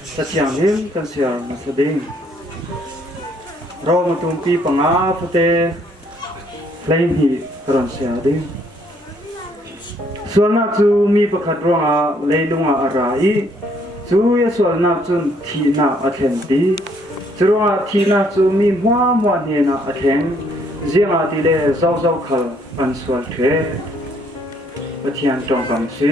sa tiang lim kan siar na sa ding ro mo tung pi panga pute flame hi karon siar ding suana chu mi pakhat ronga leilunga arai chu ya suana chun thina athen ti churonga thina chu mi hwa hwa ne na athen zinga ti le zau zau khal an swal the pathian tong kam si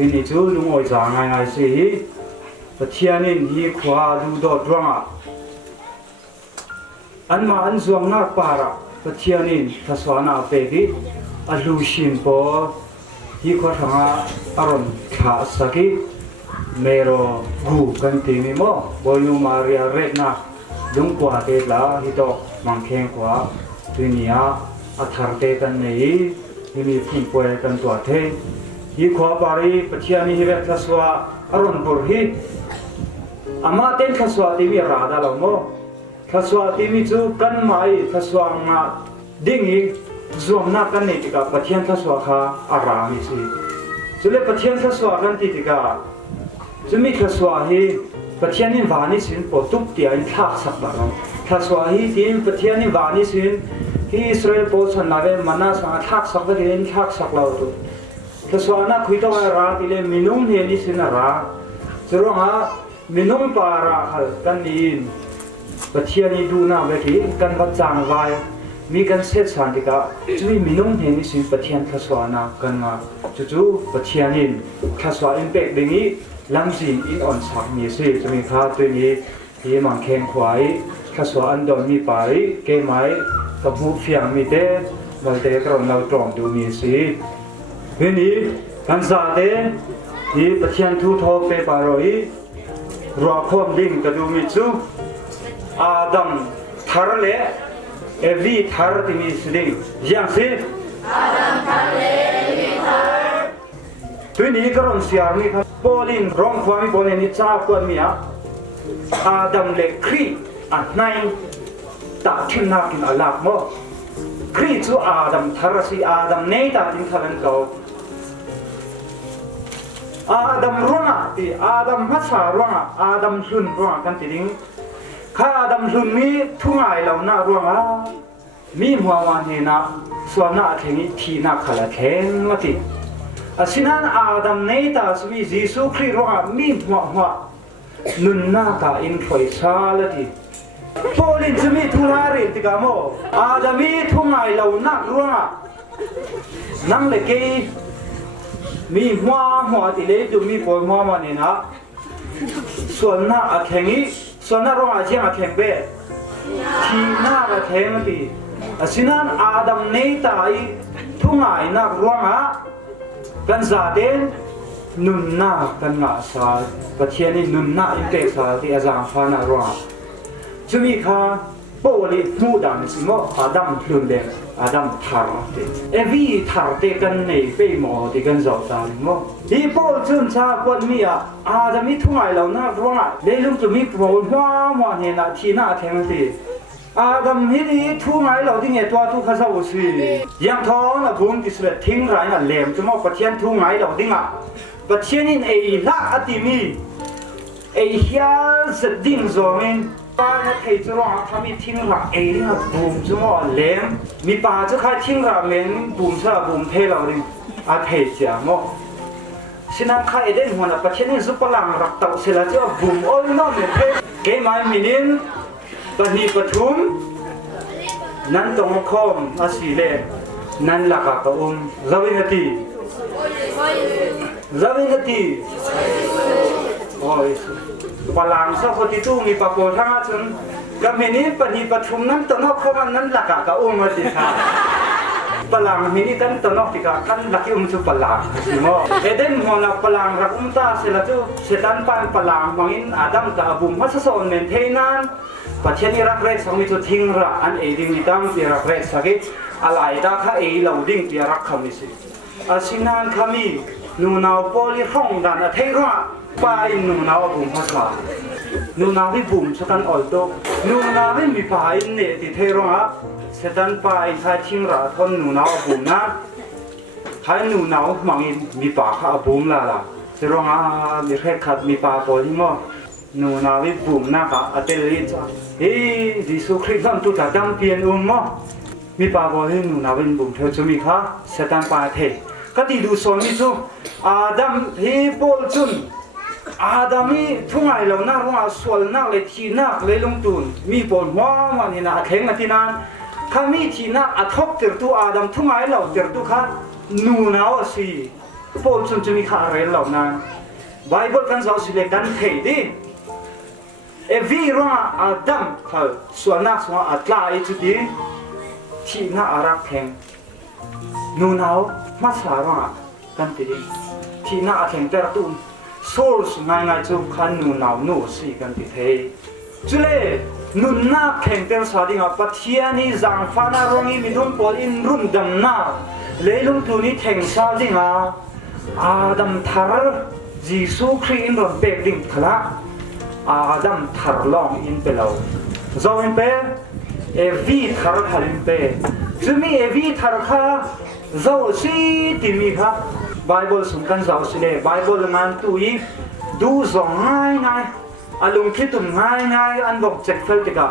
ini chu lungoi za ngai ngai si pathianin hi khwa du do dranga anma an zuang na para pathianin thaswana pegi alu shin po hi khwa thanga aron kha saki mero gu kan ti mi mo bolu maria retna dung kwa te la hi to mangkheng kwa dunia athar te kan nei hi mi phi poe kan to the hi khwa pari pathiani hi vet thaswa aron bur hi ama ten thaswa ti mi ra da lo mo thaswa ti mi chu kan mai thaswa nga dingi zom na kan nei tika pathian thaswa kha ara mi si chule pathian thaswa kan ti tika chumi thaswa hi pathianin vani sin po tup ti an thak sak ba ro thaswa hi tin pathianin vani sin hi Israel po san lave mana sa thak sak da rin thak sak lo tu thaswana khuito ra ti le minung he ni sin ra churonga minung para khal kan in pathiani du na ve ki kan ba chang vai mi kan set san tika chui minung he ni sin pathian thaswana kan nga chu chu pathianin thaswa impact dingi lamjin in on sak mi se chumi kha tu ni hi mang khen khwai thaswa an don mi pai ke mai ka bu fiang mi te balte kron lau trom du mi si ini kan za de hi pathian thu tho pe paroi ro khom ding ka du mi chu adam thar le evi thar ti mi siding yang si adam thar le evi thar tu ni karon siar ni kha polin rong khwami polin ni cha kwan mi a adam le kri a nai ta thin na kin alak mo kri chu adam thar si adam nei ta tin khalan ko adam rona ti adam masa rona adam sun rona kan ti ding kha adam sun mi thungai lo na rona mi hwa wa ni na swana thengi thi na khala theng ma ti asinan adam nei ta swi jisu khri rona mi hwa hwa nun na ta in khoi sa la ti polin chumi thulari ti ka mo adami thungai lo na rona nang le ke mi hwa hwa ti le du mi poi hwa ma ni na suan na a khengi suan na rong a jiang a kheng be thi na a kheng ti asinan adam nei ta I thungai na ruanga kan za den nun na kan nga sa pathiani nun na in pe sa ti azang pha na ruanga chumi kha poli mu dan simo adam hlun le adam thar te evi thar te kan nei pe mo ti kan zo ta mo hi pol chun cha kwan mi a adam mi thungai lo na ronga le lum chumi pol hwa hwa ne na thi na theng ti adam hi ni thungai lo ding e twa tu kha sa u si yang thong na bum ti sle thing rai na lem chumo pathian thungai lo ding a pathian in e la ati mi e hial zeding zo min na thei chu ro a thami thing ra e ring a bum chu mo lem mi pa chu kha thing ra men bum sa bum the lo ring a thei cha mo sina kha eden hona pathian zu palang rak tau sela chu bum ol no me the ke mai minin pani pathum nan tong khom asile nan laka ka zawinati oi palang sa ko ti tu mi pa ko thanga chun ka meni pani pathum nan to no khom nan laka ka ma ti kha palang mini kan to no ti ka kan laki chu palang mo eden hona palang rak ta sela chu setan pan palang mangin adam ka abum ma sa son men theinan pathiani rak rek sami chu thing ra an e ding ni tang ti rak rek sagi alai da kha e lo ding ti rak khami si asinan khami nu naw poli khong dan a thei ra pa in nu naw bum phasa nu naw bi bum sakan ol to nu naw bi mi pa in ne ti thei ra setan pa in khai thing ra thon nu naw bum na khai nu naw mangin mi pa kha bum la จะร้องมีแค่ขัดมีปาโปที่มอนูนาวิบุมนักอะเตลิจ้าเฮ้ดิสุคริสต์ตุตาดัมเปียนมอมีปาโปที่นูนาวิบุมเธอจะมีค่ะเสตังปาเทก็ดีดูสอนมิจูอาดัมฮีโปลจุนอาดัมมีทุ่งไอเหล่านั้นว่าสวลนักเลยทีนักเลยลงตุนมีปนว่ามันนี่นะแข็งมาที่นั่นข้ามีทีนักอัทอกเติร์ตัวอาดัมทุ่งไอเหล่าเติร์ตัวค่ะนูนาวสิโปลจุนจะมีข้าเรเหล่านั้นไบเบิลกันสอนสิเลกันเทดิเอวีร่าอาดัมเขาส่วนนักส่วนอัตลาอิจุดีทีนักอารักแข็งนูนาวมาสาร่ากันติดิทีนักแข็งเตอร์ตุนโซลส์ง่ายๆจูขันนูนาวนูสีกันติเทจุเลนูนักแข็งเตอร์สาดิงาปัทยานีจังฟานารงอีมิดุมปอลินรุนดัมนาเลลุงตุนีแข็งสาดิงาอาดัมทาร์จีซูครีอินรอนเบกดิ้งขละอาดัมทาร์ลองอินเปลาวจอมินเปเอวีทาร์ฮัลินเปจะมีเอวีทาร์ค่ะเจ้าสิที่มีค่ะไบเบิลสมกันเจ้าสิเลยไบเบิลงานตุยดูสองง่ายอารมณ์คิดตุ่มง่ายอันบอกจากเฟลติกา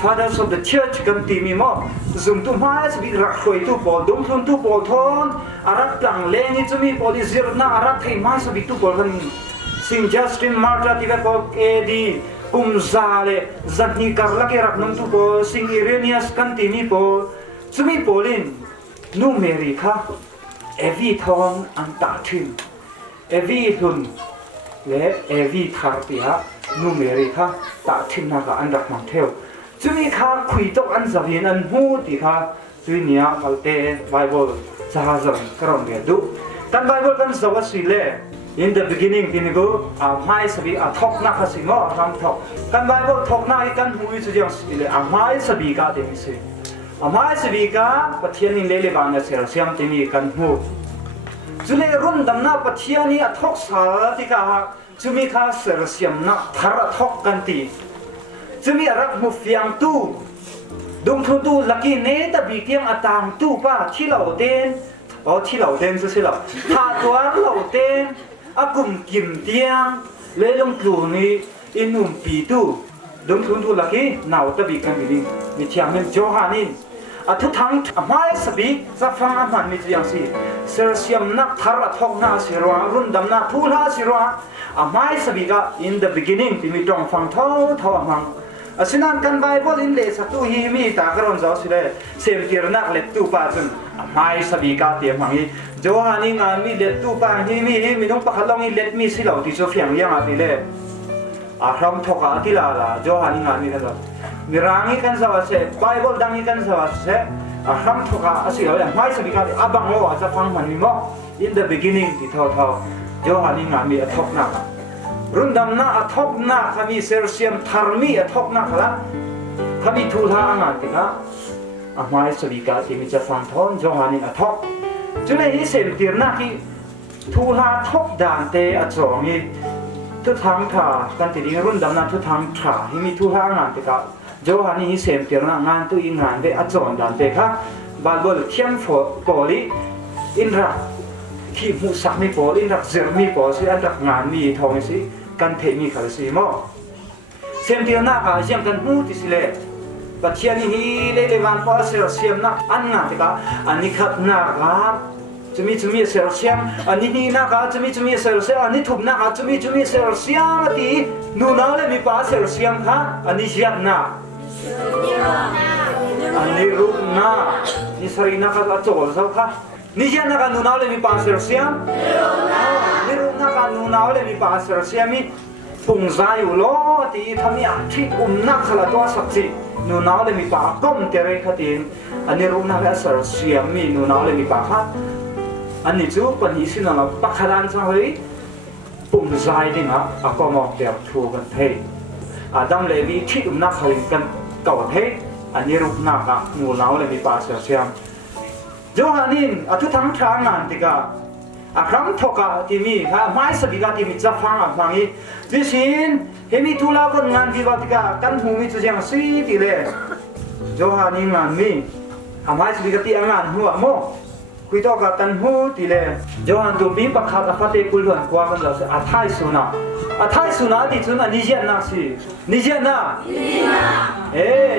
Fathers of the Church กันที่มีมั้งซุ่มตุ่มหายสบิรักคุยตุบอลดงทุนตุบอลทอนอารักตังเลนี่จะมีบอลิซิร์น่าอารักให้มาสบิตุบอลกันซิงจัสตินมาร์ตาที่เป็นเอดีกุมซาเลจันนิคาร์ลักเอรักน้ำตุบอลซิงอิเรเนียสกันที่มีบอลจะมีบอลินนูเมริกาเอวีทองอันตาทิมเอวีทุนและเอวีทาร์ปีฮะนูเมริกาตาทิมนักอันรักมังเทลจะมีข้าคุยตกอันสวีนันหูติข้าจุยเนียมัลเตไบเบิลจะหาจังกระรองเดียดูกันไบเบิลกันสวัสดิ์เลย in the beginning ที่นี่ก็ไม่สบีทอกนักสิงห์รังทอกกันไบเบิลทอกนักกันหูวิจุยังสิเลยไม่สบีกาเดมิสิไม่สบีกาปัจจัยนี้เลเลบานเสียเสียมที่นี่กันหูจุเลรุ่นดำน้าปัจจัยนี้ทอกสารที่ข้าจะมีข้าเสียเสียมนักทาร์ทอกกันตีจะมีรักมุฟยังตู้ดงทุนตู้ลักกี้เนตบีเกียงอัตางตู้ป้าที่เหล่าเต้นที่เหล่าเต้นสิเหล่าถ้าตัวเหล่าเต้นอากุมกิมเตียงเลยลงตู้นี้อินุ่มปีตู้ดงทุนตู้ลักกี้หนาวตบีกันบิลิงมีเทียมเป็นโจฮานินทุกทั้งไม่สบีจะฟังอาหารมีอย่างสิเสือเสียมนักทาร์ทอกนาสิรัวรุ่นดำนาทูลาสิรัวไม่สบีก็ in the beginning ที่มีตรงฟังเท่ามังสินันกันไบเบิลอินเลสตูฮีมีตากรอนเจ้าสิเลยเซมติรนักเล็บตูปาจุนไม่สบีกาเตียมังฮีโจฮานิงามีเล็บตูปาฮีมีต้องปักลองฮีเล็บมีสิเหล่าที่โซฟียงยังอาทิเลยครามทอกาทิลาลาโจฮานิงามีกันจ้ะมีร่างฮีกันสวัสดิ์ไบเบิลดังฮีกันสวัสดิ์ครามทอกาสิเหล่าไม่สบีกาที่บังโลอาจจะฟังมันมีมั้ง in the beginning ที่เท่าโจฮานิงามีทอกนักรุ่นดำน้าทอกนักขามีเซลเซียมทาร์มีทอกนักละขามีทูลางานติกะไม่สบีกาที่มีจะฟังทอนโจฮานิงทอกจุดนี้เซมติร์นักที่ทูลาทอกด่านเตอจงนี้ทุกทางท่ากันติดรุ่นดำน้าทุกทางท่าที่มีทูลางานติกะโจฮานิงเซมติร์นักงานตัวงานเตอจงด่านเตค่ะบาลบอลเทียมโฟโปลีอินรักที่มุสักมีโปลินรักเจอมีโปสิอันรักงานมีทองสิกันเทมีขัดสีมั้งเสียมที่น่าอาเซียมกันหูที่สิเลปัจจัยนี้เลวันพอเสียเสียมนักอันงานที่กะอันนี้ขัดนักจะมีเสียเสียมอันนี้นักจะมีเสียเสียมอันนี้ถูกนักจะมีเสียเสียมที่นู่นเลยมีป้าเสียเสียมค่ะอันนี้เสียนักอันนี้รูปนักนี่สรีนักก็โจรสักค่ะนี่เจ้านักนูนาวเลยมีปาเสือเสียมนี่รู้นักนูนาวเลยมีปาเสือเสียมีปุ่งใจอยู่ล้อที่ทำนี่ที่นักขลังตัวสักสินูนาวเลยมีปาก้มเตะเรขัดินอันนี้รู้นักเสือเสียมีนูนาวเลยมีปาค่ะอันนี้จู่ปัญหาสิ่งนั้นปักขลังจังเลยปุ่งใจดิ่งอ่ะก็มองเดียวถูกกันเทดังเลยมีที่นักขลังกันเก่าเทอันนี้รู้นักนูนาวเลยมีปาเสือเสียมโจฮานินทุกทั้งทางงานติกาครั้งทอกาที่มีไม่สบิกาที่มีจะฟังฟังอีดิฉันเห็นมีทุลาบนงานที่ว่าติกากันหูมีจุดยังสีติเลยโจฮานินงานมีไม่สบิกาที่งานหัวโม คุยต่อกับตันหูตีเลยจวนตุบีประคับอาฟัตเตกุลวันกว่ากันเราสิอาท้ายสุนาอาท้ายสุนาที่สุนานิเจนาสินิเจนา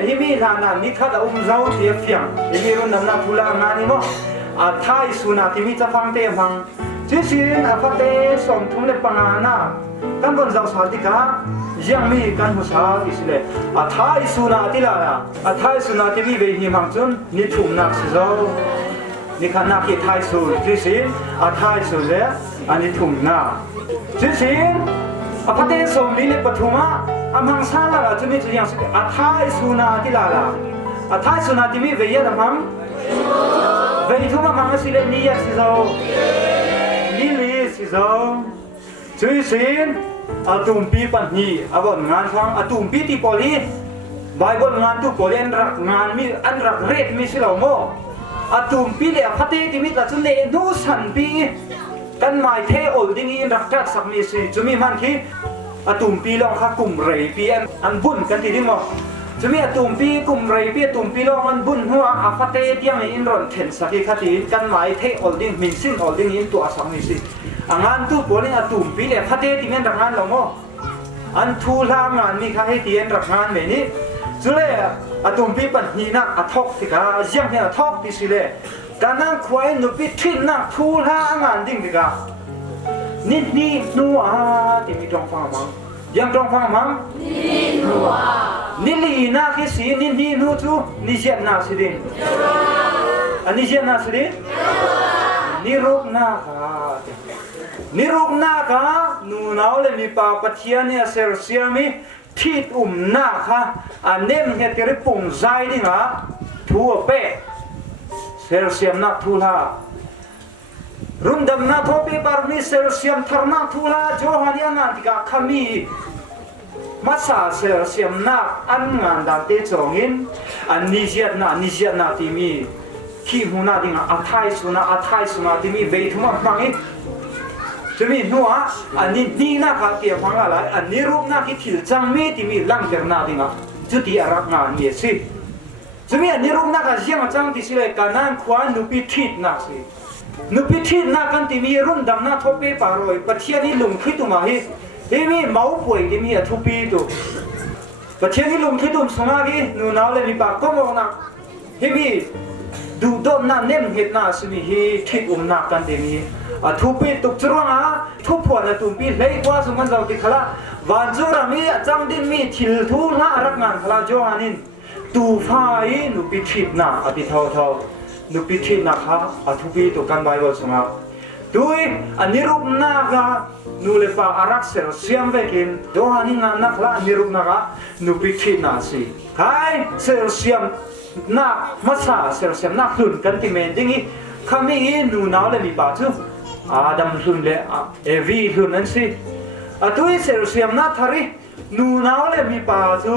ฮิมีลานานิคัดเจ้าเทียบยังฮิมีรุ่นน้ำหนักทุลางานนี่มั้งอาท้ายสุนาที่มีจะฟังเตะฟังที่สิอาฟัตเตสมทุนเลปังอานากันบนเจ้าสาธิกายังมีกันหัวชาอิสเลอาท้ายสุนาที่ละอาท้ายสุนาที่มีเวทีมังจุนนิทุ่มนักสิเจ้านี่ขณะที่ท้ายสุดที่สิอาท้ายสุดเลยอันนี้ทุ่มนักที่สิอาพัตเตสมลีเลปฐุมะอามังสาลาจุมีจุยังสิอาท้ายสุนาที่ละอาท้ายสุนาที่มีเวียดมังเวทุมะมังสิเลนี่ยสิเจ้านี่ลีสิเจ้าที่สิอาตุมปีปันนีอาบอนงานฟังอาตุมปีที่พอลีไบเบิลงานตุพอลีอันรักงานมีอันรักเรศมีสิเราโมอาตุมปีเลยพัตเตที่มีแต่จุเลนูสันปีกันหมายเทอลดิ้งอินรักจัดสักมีสิจุมีมันคีอาตุมปีลองข้ากุ่มเรย์ปีอันบุญกันทีนี้มั้งจุมีอาตุมปีกุ่มเรย์ปีอาตุมปีลองอันบุญหัวอาพัตเตที่ยังอินรอนเทนสักที่ขัดทีกันหมายเทอลดิ้งมินซินอลดิ้งอินตัวสักมีสิงานตู้บอลนี่อาตุมปีเลยพัดเดที่มันรักงานเราโม่อันทูลางานมีใครให้ที่รักงานแบบนี้จุเลยอาตุมปีปันหีนักอาทอกสิกาเจียงเนี่ยอาทอกที่สิเลยการนั่งควายนุปิทินนักทูลางานดิ่งสิกานี่นัวที่มีตรงฟังมั้งยังตรงฟังมั้งนี่นัวนี่ลีนักที่สินี่นัวจูนี่เจ็ดนักสิดิ่งอันนี้เจ็ดนักสิดิ่งนี่รูปนักนิรุกนาคานูนาวเลมีปาปะเทียเนี่ยเซอร์เซียมีที่นาคาอันเนมเฮติริปุ่งใจดิงะทัวเป้เซอร์เซียมนักทุลารุ่นดำนาทบีบาร์มีเซอร์เซียมทาร์นักทุลาโจฮันยานันติกาขมีมาซาเซอร์เซียมนักอันงานดันเตจงอินอันนิเจียนาที่มีขี้หูนาดิงะอาไทยสุนาที่มีเวทุมันฟังอิจะมีนัวอันนี้นี่นะครับเกี่ยวกับอะไรอันนี้รูปนักที่ถิลจังมีที่มีลังเกินนาดิงะจุดที่อารักงานมีสิจะมีอันนี้รูปนักที่ยังจังที่สิเลยการนั่งควานนุปิทิดนักสินุปิทิดนักกันที่มีรุ่นดำนาทบเปปารอยปัจเจียนี้ลุงคิดตัวมาฮิที่มีเมาป่วยที่มีทุบีตัวปัจเจียนี้ลุงคิดตัวสมาฮินูนาวเลยมีปากก็มองนักที่มีดูโดนนั่นเน้นเหตุน่าสิมีฮิทิดนักกันที่มีทุบปีตุกจรวงทุบหัวนะตุบปีเลยกว่าสมันเราติขละวันจุรามีจังดินมีทิลทูน่ารักงานขละจวนินตูฟ้าอินุปิทิดนะอภิเท่านุปิทิดนะคะทุบปีตุกันไบเบิลสมาดูอันนี้รูปนากานูเลปาอารักเซลเซียมเวกินจวนินงานนักละนิรูปนากานุปิทิดนะสิใครเซลเซียมนักมาซาเซลเซียมนักลุ่นกันที่เมนดิ้งขมิ้นนูนาวเลยมีบาจูอาดัมหุ่นเลยเอวีหุ่นนั่นสิตัวเซลเซียมนัทธารินูนาวเลยมีป่าจู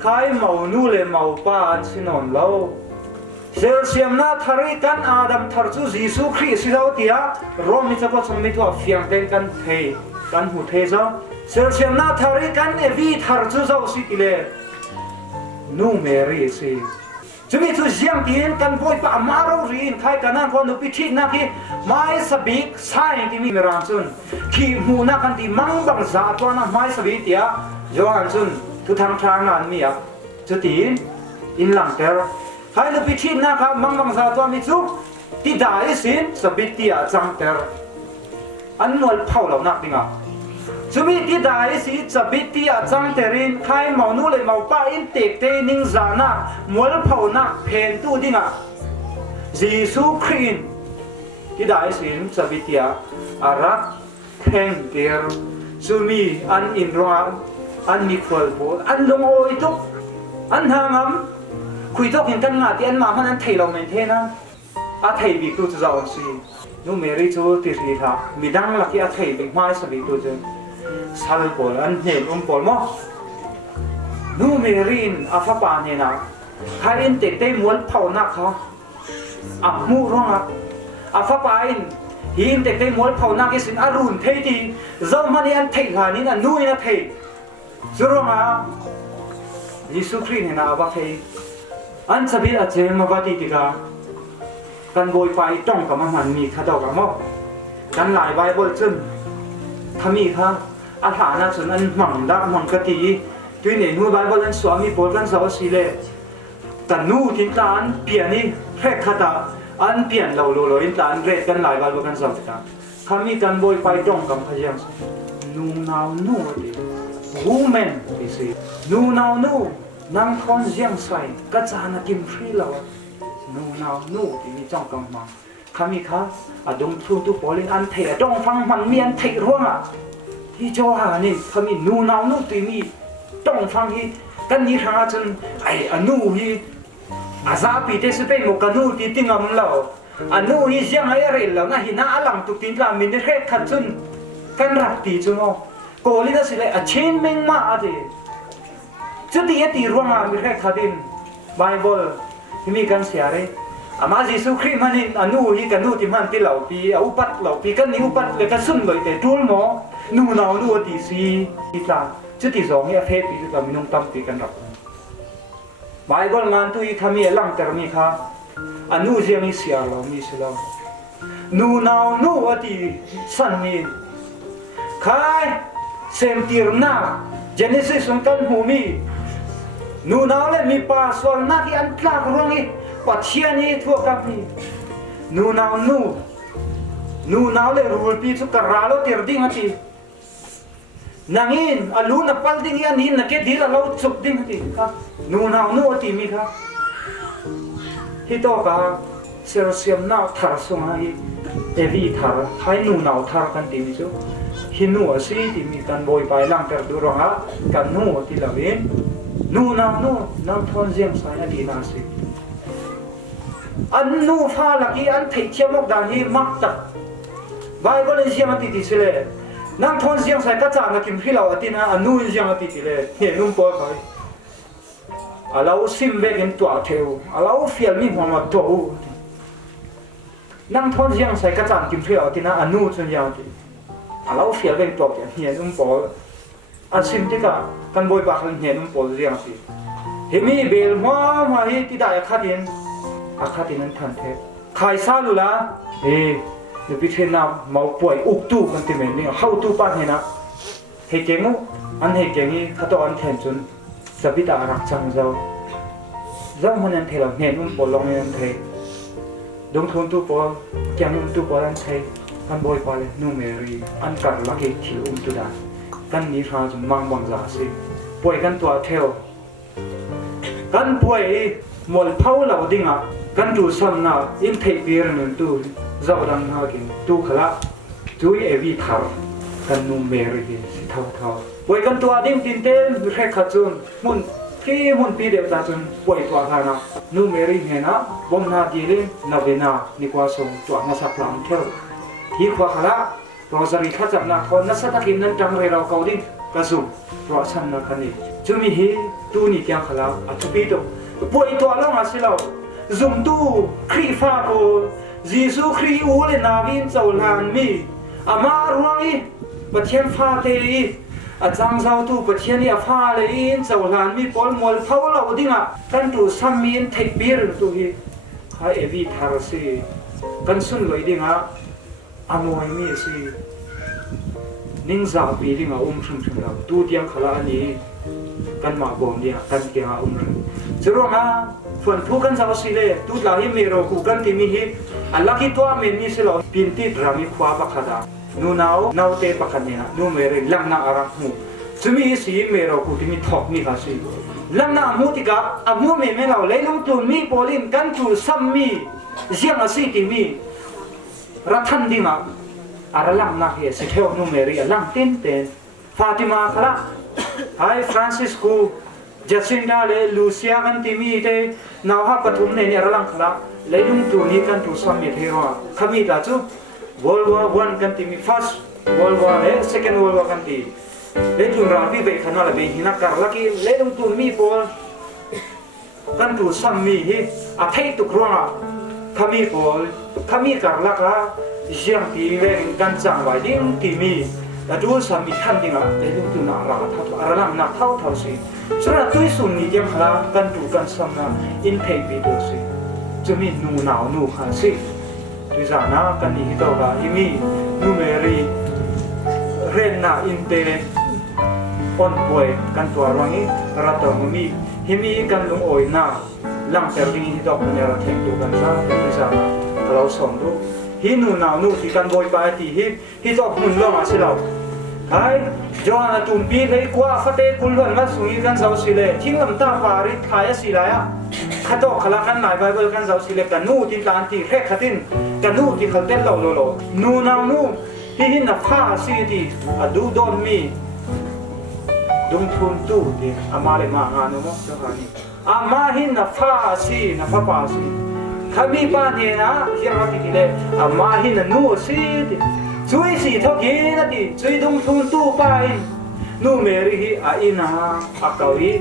ใครเมานูเลยเมาป่าสินนเล่าเซลเซียมนัทธาริกันอาดัมทาร์จูยิสุคริสต์เราที่อะโรมิจะก็สมัยตัวฟิยังเต็งกันเทกันหูเทจ้าเซลเซียมนัทธาริกันเอวีทาร์จูเจ้าสิกิเลนูเมรีสิจะมีทุกอย่างที่เห็นกันบ่อยป่ามาเราเรียนใครกันนั่งคนนุปิทินักที่ไม่สบิกใช่ที่มีรังจุนที่หูนักกันที่มังบังซาตัวนั้นไม่สบิกเดียจวนจุนทุกทางงานมีอ่ะจุดที่อินหลังเตอร์ใครนุปิทินักครับมังบังซาตัวมีจุกที่ได้สินสบิกเดียจังเตอร์อันนวลเผาเหล่านักดิงอ่ะจะมีที่ได้สิจะบิดที่อาจังเตรินใครเมานูเลยเมาป้าอินเตกเตนิงจานะมวลเผานักเพนตู้ดิ่งอ่ะยิสุครินที่ได้สิจะบิดที่อารักแข่งเดียร์จะมีอันอินรังอันมีควอลโบอันลงโอยตุกอันหางมคุยตุกเห็นกันงาที่อันมาพันอันเทเราเมนเทนะอาเทบิกตู้จะเอาสินู่นเมริจูติริท่ามีดังลักที่อาเทบิกไม่สบิกตู้จะสัลปอลอันเห็นปอลมั้งนู่นเมรินอาฟาปานเนี่ยนะใครอินเตกเตมวลเผานักเขามูร้องอาฟาปานหินเตกเตมวลเผานักกิสินอารุณเทดีเจ้ามันยันเทหานี่นะนู่นนะเทจุร้องยิสุครินเนี่ยนะอาบะเทอันสบิดอาเจมาวัดติกา กันโวยไปจ้องกับมันมีข้าเจ้ากับมอกันหลายใบบทซึ่งถ้ามีค่ะอาหารนะส่วนอันหมั่งดักหมั่งกะตีด้วยเนี่ยนู่นใบบทนั้นสวามีโปรดกันสาวสีเล่แต่นู่นทิ้งตาอันเปลี่ยนนี่แค่ขดาอันเปลี่ยนเราโลอินตาอันเรศกันหลายใบบทกันสาวสีถ้ามีกันโวยไปจ้องกับพยังนูนาวนู่นดิวูแมนดิสินูนาวนู่นนั่งทอนเสียงใส่ก็จะนักกินฟรีแล้วนูนาวนู่นที่มีจ้องกับมาข้ามีค่ะดงทุนตุปอลินอันเทดงฟังมันมีอันเทร่วงที่โจหานี่ข้ามีนูนาวนู่นที่มีจ้องฟังที่กันนี้หาจนไอ้นู่ที่อาซาปีเตสเป็นโมกันนู่ที่ติงามแล้วนู่ที่เสียงอะไรแล้วนะหินาอลังตุกินลามินเดเรศขัดจนกันรักตีจงโกลิดาสิเลยเชนเมงมาอะเดจุดที่ตีร่วงมีเรศขัดินไบเบิลที่มีกันเสียเลยอามาจิสุครีมันนี่นู่ที่กันนู่ที่มันที่เหล่าปีอุปัตเหล่าปีกันนี้อุปัตเลยกันสุ่มเลยแต่ทุลหมอนู่นเอานู่ที่สีที่ตาจุดที่สองเนี่ยเทปีจุดมีนุ่งตั้มปีกันรับไบเบิลงานตุยทำมีหลังแต่มีค่ะนู่เสียมีเสียเรามีเสียเรานู่นเอานู่ที่สันมีใครเซมตีร์นาเจเนซิสกันหูมีนู่นเอาเลยมีปาสวรรณที่อันตรายร่วงนี้ปัจเจียนี้ทั่วกับนี้นู่นเอานู่นเอาเลยรูปปีสุกราโลเติร์ดิ้งที่นั่งอินอาลูนับพัลดิ้งยันอินนักเก็ตดีละเราสุกดิ้งที่ครับนู่นเอาที่มีครับที่โตกับเซลเซียมน่าทาร์ส่งให้เอวีทาร์ให้นู่นเอาทาร์กันที่มีจุหินูสิที่มีกันบอยไปหลังจากดูร้องกันนู่ที่ละเวนนู่นเอานั่งทอนเสียงสายดีน่าสินู่ฟ้าลักกี้อันเทียมกดังที่มักตัดไบเบิลเสียงติดสิเลยนั่งทอนเสียงสายกระจายนักกินพี่เราตินะนู่เสียงติดเลยเห็นนุ่มปอยไปเราซิมเวกินตัวเทวเราเฟียลมีหัวมาโตนั่งทอนเสียงสายกระจายกินพี่เราตินะนู่ส่วนยาวติเราเฟียลเวกินตัวเห็นนุ่มปอยซิมที่กันบอยปากเห็นนุ่มปอยเสียงสิเฮมีเบลมาเฮที่ได้ขัดเย็นอาทิตย์นั้นทันเทใครซาลูละเดี๋ยวพี่เทน่ามาป่วยอุกตูกันที่เมนนี่เข้าตูปันเห็นนะเฮเก่งอันเฮเก่งนี่ข้าตัวอันเทนจนจะพิจารณาจังเจ้ามันเทเราเห็นปอลงเงินเทดงทุนตูปอแกงตูปอลันเทอันบอยไปเลยนูเมรีอันการลักเกทิลตุดากันนี้ทางจนมังบังจ่าสิป่วยกันตัวเทวกันป่วยมอลเผาเหล่าดิ้งกันดูซ้ำน่ะอินเทปเบียร์นึงตู้จับดังหากินตู้ขละตู้เอวีทาร์กันนูเมรีสิเท่าป่วยกันตัวดิ้งตินเต้นแค่ขัดจนมุนปีเดียวตาจนป่วยตัวขนาดนูเมรีเห็นนะบอมนาดีเลยนาเวนานิกว่าส่งตัวนัสพลังเท่าที่ขวาขละโรซารีขัดจับนักคนนัสตะกินนั้นจังเรเราเกาดิ้งกระสุนเพราะฉันนักกันนี่จุมีฮีตู้นี่แกงขละอัตุปีโตป่วยตัวลงอาศิลาซุมตูครีฟ้าโกยิสุครีอูเลนาวินเจ้าลานมีอามาร่วงอีปะเทียนฟ้าเตยอาจังเจ้าตูปะเทียนนี่ฟ้าเลยอินเจ้าลานมีปอลมอลเท่าเราดิ้งกันตูซัมมีนเทคบีร์ตูฮีใครเอวีทาร์ซีกันสุนเลยดิ้งอามวยมีสินิ่งซาบีดิ้งชุ่มเราตูเตียงขลานี้กันมาบ่มเนี่ยกันเกี่ยงจะรู้ไหมฝนทุกันสาวสิเลยตุลาหิมีโรกุกันที่มีหิอันลักที่ตัวเมนี่สิเราพินติดรามิขวาปักขดานูนาวเตปักขันเนี่ยนูเมริลังนาอารักหูจะมีสีเมโรกุที่มีทอกมีภาษีลังนามูติกาอามูเมเราเลยลุงตุนมีโพลินกันจูซัมมีเสียงอาศิที่มีรัฐันดิมาอารัลังนาเฮสิเทวนูเมริลังเต้นฟาติมาขละไฮฟรานซิสโกจัสซินดาเลลูเซียกันที่มีเตนาวฮับปฐุมเนี่ยระลังขละเลยลุงตัวนี้กันตัวสามีเทวะขมิดาจู World War I กันที่มี First World War Second World War กันที่เลยจุนราบีเบขนาดเลยหินักการลักเลยลุงตัวมีพอกันตัวสามีฮิอาเทตุกรังขมิพอขมิการลักละเสียงที่เล่นกันจังไว้ดิ้งที่มีแต่ดูสามีท่านดิ้งเลยลุงตัวน่ารักเท่าอะไรนั่งนักเท่าสิฉะนั้นตัวสุนีเดียมขลากันดูกันซ้ำนะอินเทปีดูสิ จะมีนูหนาวนูขันสิที่สานะกันนี้ที่ตัวกันมีนูเมรีเรนนาอินเตอ่อนป่วยกันตัวรังนี้รัตตงมีฮิมีกันลงโอยนาหลังจากนี้ที่ตัวกันเนี่ยเราแข่งตัวกันซะที่สานะเราสอนดูฮินูหนาวนูที่กันโวยไปที่ฮิตัวมุนลงมาสิเราไอ้จอห์นตุนปีเลยกว่าฟาเตคุลวันมาสุยกันเจ้าสิเลทิ้งลำตาปาริขายสิไรอ่ะขัดอกขลังกันหมายไปเบิกกันเจ้าสิเลกันนู่ที่การที่แค่ขัดินกันนู่ที่เขาเต้นโลโลนูนาวนูที่หินนับผ้าสิที่ดูโดนมีดุงทุนตู้ที่อามาเลมาหานุโมเจ้าหานี่อามาหินนับผ้าสินับผ้าสิขามีบ้านเนี่ยนะเฮียมาที่เลยอามาหินนูสิที่ช่วยสิทกินนะที่ช่วยดุงทุนตู้ไปนูเมรีฮีอาอินาอาเกาอี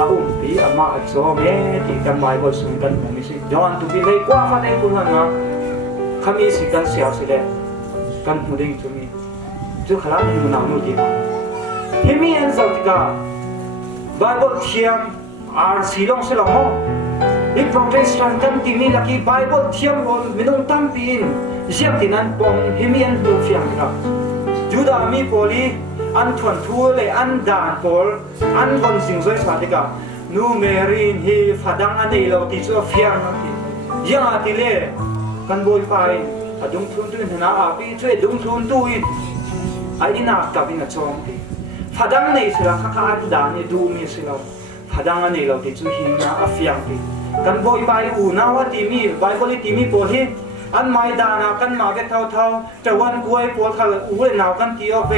อาปีอามาอัจฉริยะที่กันไบเบิลสุนกันผมมิสิจอห์นตุบิเลยกว่าฟาเตคุณฮะนะขามีสิกันเสียสิเลยกันหูดิ้งจุมีจุขลังนูนานูดีมาที่มีอันสักกาไบเบิลเทียมอาร์ซีลงสิลงมั้งอีโปรเตสแตนต์กันที่มีลักกี้ไบเบิลเทียมบนไม่ต้องตั้งปีนเสียงที่นั้นปองที่มีอันดูเฟียงครับจูดามีโพลีอันทวนทัวเลยอันด่านโพลอันคนสิ่งสวยสวัสดิกานูเมรินฮีฟัดังอันนี้เราติดชัวเฟียงนั่นทียังอาทิเล่กันบอยไปดุงทุนตุนนะอาปีช่วยดุงทุนตุยไอ้นักกับอินาจงทีฟัดังนี่สิละข้าอันด่านนี่ดูมีสิละฟัดังอันนี้เราติดชัวหินนะอาเฟียงทีกันบอยไปอูน่าวตีมีไบเบิลตีมีโพลีอันไม่ดานากันมาเวทเท่าจะวันกวยปวดขาอูเวนาวกันที่อเว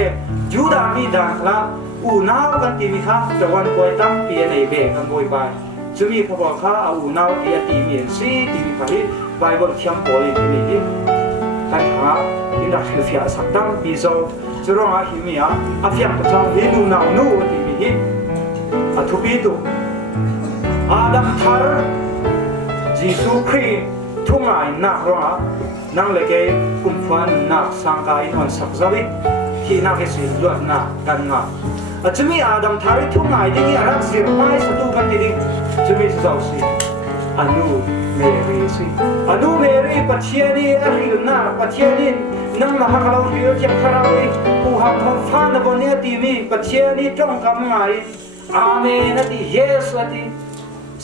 ยูดามีดานละอูนาวกันที่มีข้าจะวันกวยตั้งเปียในเบกันบอยไปจะมีขบวนข้าอูนาวที่ตีมีสีที่มีใครไบเบิลเขียนโพลีที่มีกันหาที่นักศึกษาสักตั้งปีโซจะร้องอาหิมีอาเฟียงตัวเจ้าฮินูนาวนูที่มีอาทุบีตุอาดัมทาร์ยิสุครีทุ่งไงนักร้องนั่งเล็กกุมฟันนักสังกายนอนสักจวิที่นักสิลวดนักกันงาจะมีอาดัมทาริทุ่งไงที่นี่รักสิไม่สตูกันที่นี่จะมีสาวสิอนุเมรีสิอนุเมรีปัจเจนีอริลนาปัจเจนีนั่งมาหาเราเรียกคาราวิผู้หักหัวฟันบนเนื้อทีมีปัจเจนีจ้องกำไงอาเมนที่เยสที่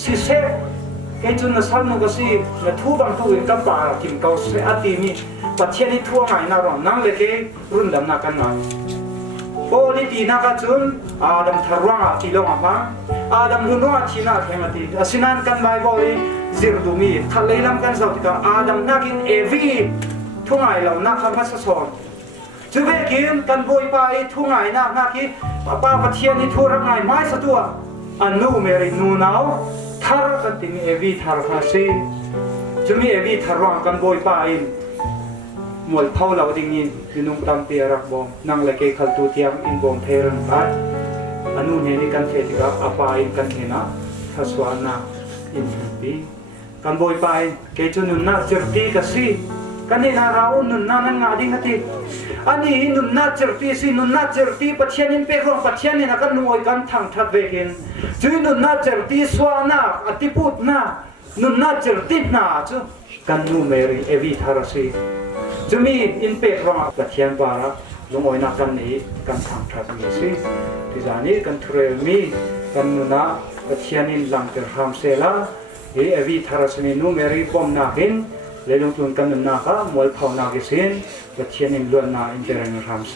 สิเซแค่จุนสันนุกสิและทุบังทุอินกับปากิมเขาเสียทีมีปัจเจนีทั่วไงน่ารองนั่งเล็กรุ่นดำนักกันไงโอ้ลิตีนักจุนอาดัมทารวงที่ลงมาอาดัมรุ่นว่าที่น่าเทมาทีสินันกันไบเบิลซิรดูมีทะเลลำกันสาวที่ก็อาดัมนักินเอวีทุ่งไงเรานักขับมาสอนจะเวกินกันบอยไปทุ่งไงนักที่ป้าปัจเจนีทั่วรักไงไม่สะตัวอันนู้เมรินูนาวทาร์กันที่มีเอวีทาร์มาสิจะมีเอวีทาร์วงกันบอยไปหมดเท่าเราดิ้งยินคือนุ่งตามเปียรักบอมนั่งเล็กขัลตูเทียมอินบอมเทรันไปอันนู้นเห็นกันเสร็จกับอาปาอินกันเห็นนะทัศวานาอินปีกันบอยไปเกจนุนนาเจอร์ตีกันสิกันนี่นาเรานุนนานั่งงาดิ้งกันทีอันนี้นุนนาเจอร์ตีสินุนนาเจอร์ตีปัจเจนินเปกของปัจเจนินนักนวยกันทั้งทัดเวกินจุยนุนนาเจอร์ตีสวานาอติพุตนานุนนาเจอร์ตีนาจูกันนูเมรีเอวิทาร์ซีจะมีอินเปกรองกับเทียนบาระลงอ้อยนักกันนี้กันทางทัศมีสิที่จานี้กันทุเรมีกันนุนะกับเทียนินหลังเตอร์ฮามเซลาเอวีทาร์สมีนูเมรีบอมนากินเลลงทุนกันนุนะก็มวยเผานากิสินกับเทียนินล้วนนาอินเตอร์ฮามเซ